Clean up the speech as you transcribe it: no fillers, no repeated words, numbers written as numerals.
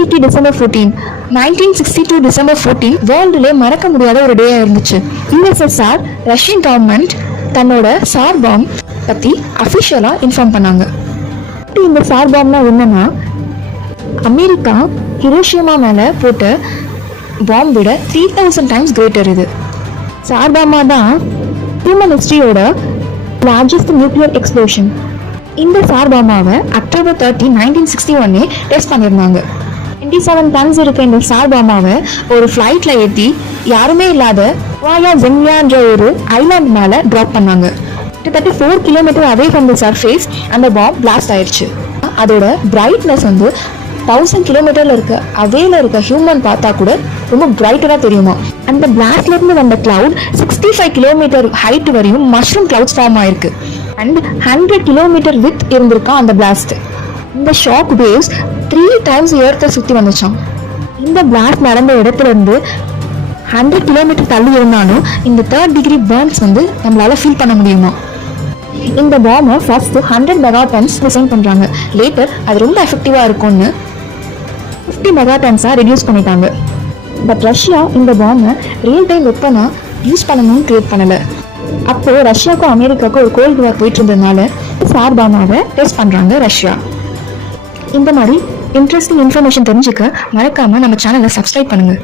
இன்னைக்கு December 14 1962 December 14 வேர்ல்டுலே மறக்க முடியாத ஒரு டேயா இருந்துச்சு. யுஎஸ்எஸ்ஆர் ரஷ்யன் கவர்மெண்ட் தன்னோட சார் பாம் பற்றி அஃபிஷியலாக இன்ஃபார்ம் பண்ணாங்க. இந்த சார் பாம்னா என்னன்னா, அமெரிக்கா ஹிரோஷிமா மேலே போட்ட பாம் விட 3000 டைம்ஸ் கிரேட்டர். இது சார் பாமா தான் ஹியூமன் ஹிஸ்ட்ரியோட லார்ஜஸ்ட் நியூக்ளியர் எக்ஸ்ப்ளோஷன். இந்த சார் பாமாவை அக்டோபர் 30 1961 டெஸ்ட் பண்ணியிருந்தாங்க. 27 டன்ஸ் இருக்க இந்த சார் பாமாவை ஒரு ஃப்ளைட்டில் ஏற்றி யாருமே இல்லாத வாயா ஜென்யான்ற ஒரு ஐலாண்ட் மேலே ட்ராப் பண்ணாங்க. கிட்டத்தட்ட 4 kilometre away from the surface அந்த பாம் பிளாஸ்ட் ஆயிடுச்சு. அதோட பிரைட்னஸ் 1000 கிலோமீட்டரில் இருக்க அவேல இருக்க ஹியூமன் பார்த்தா கூட ரொம்ப பிரைட்டராக தெரியுமா. அந்த பிளாஸ்ட்லேருந்து வந்த கிளவுட் 65 கிலோமீட்டர் ஹைட் வரையும் மஷ்ரூம் கிளவுட்ஸ் ஃபார்ம் ஆயிருக்கு. அண்ட் 100 கிலோமீட்டர் வித் இருந்திருக்கா அந்த பிளாஸ்ட். இந்த ஷாக் வேவ்ஸ் 3 டைம்ஸ் எர்த்தை சுற்றி வந்துச்சான். இந்த பிளாஸ்ட் நடந்த இடத்துல இருந்து 100 கிலோமீட்டர் தள்ளி இருந்தாலும் இந்த 3rd டிகிரி பர்ன்ஸ் நம்மளால ஃபீல் பண்ண முடியுமா. இந்த பாமை ஃபர்ஸ்ட் 100 மெகாடன்ஸ் டிசைன் பண்ணுறாங்க. லேட்டர் அது ரொம்ப எஃபெக்டிவாக இருக்கும்னு 50 மெகாடன்ஸாக ரெடியூஸ் பண்ணிட்டாங்க. பட் ரஷ்யா இந்த பாமை ரியல் டைம் வெப்பனாக யூஸ் பண்ணணும்னு கிரியேட் பண்ணலை. அப்போது ரஷ்யாவுக்கும் அமெரிக்காவுக்கும் ஒரு கோல்டு வார் போயிட்டு இருந்ததுனால சார் பாமாவை டெஸ்ட் பண்ணுறாங்க ரஷ்யா. இந்த மாதிரி இன்ட்ரெஸ்டிங் இன்ஃபர்மேஷன் தெரிஞ்சுக்க மறக்காமல் நம்ம சேனலை சப்ஸ்கிரைப் பண்ணுங்கள்.